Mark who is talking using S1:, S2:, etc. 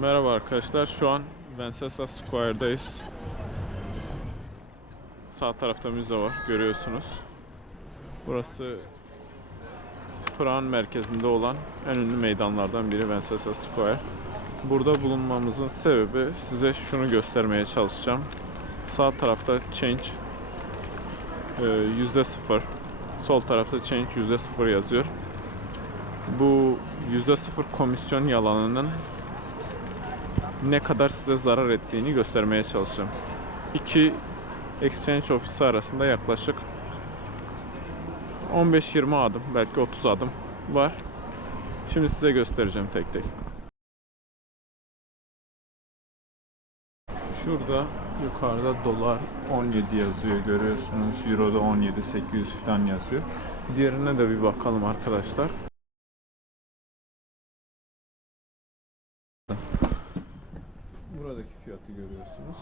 S1: Merhaba arkadaşlar. Şu an Venceslas Square'dayız. Sağ tarafta müze var. Görüyorsunuz. Burası Prag'ın merkezinde olan en ünlü meydanlardan biri Venceslas Square. Burada bulunmamızın sebebi size şunu göstermeye çalışacağım. Sağ tarafta change e, yüzde sıfır. Sol tarafta change yüzde sıfır yazıyor. Bu yüzde sıfır komisyon yalanının ne kadar size zarar ettiğini göstermeye çalışacağım. İki exchange ofisi arasında yaklaşık 15-20 adım, belki 30 adım var. Şimdi size göstereceğim tek tek. Şurada yukarıda dolar 17 yazıyor görüyorsunuz. Euro da 17 800 falan yazıyor. Diğerine de bir bakalım arkadaşlar. Buradaki fiyatı görüyorsunuz.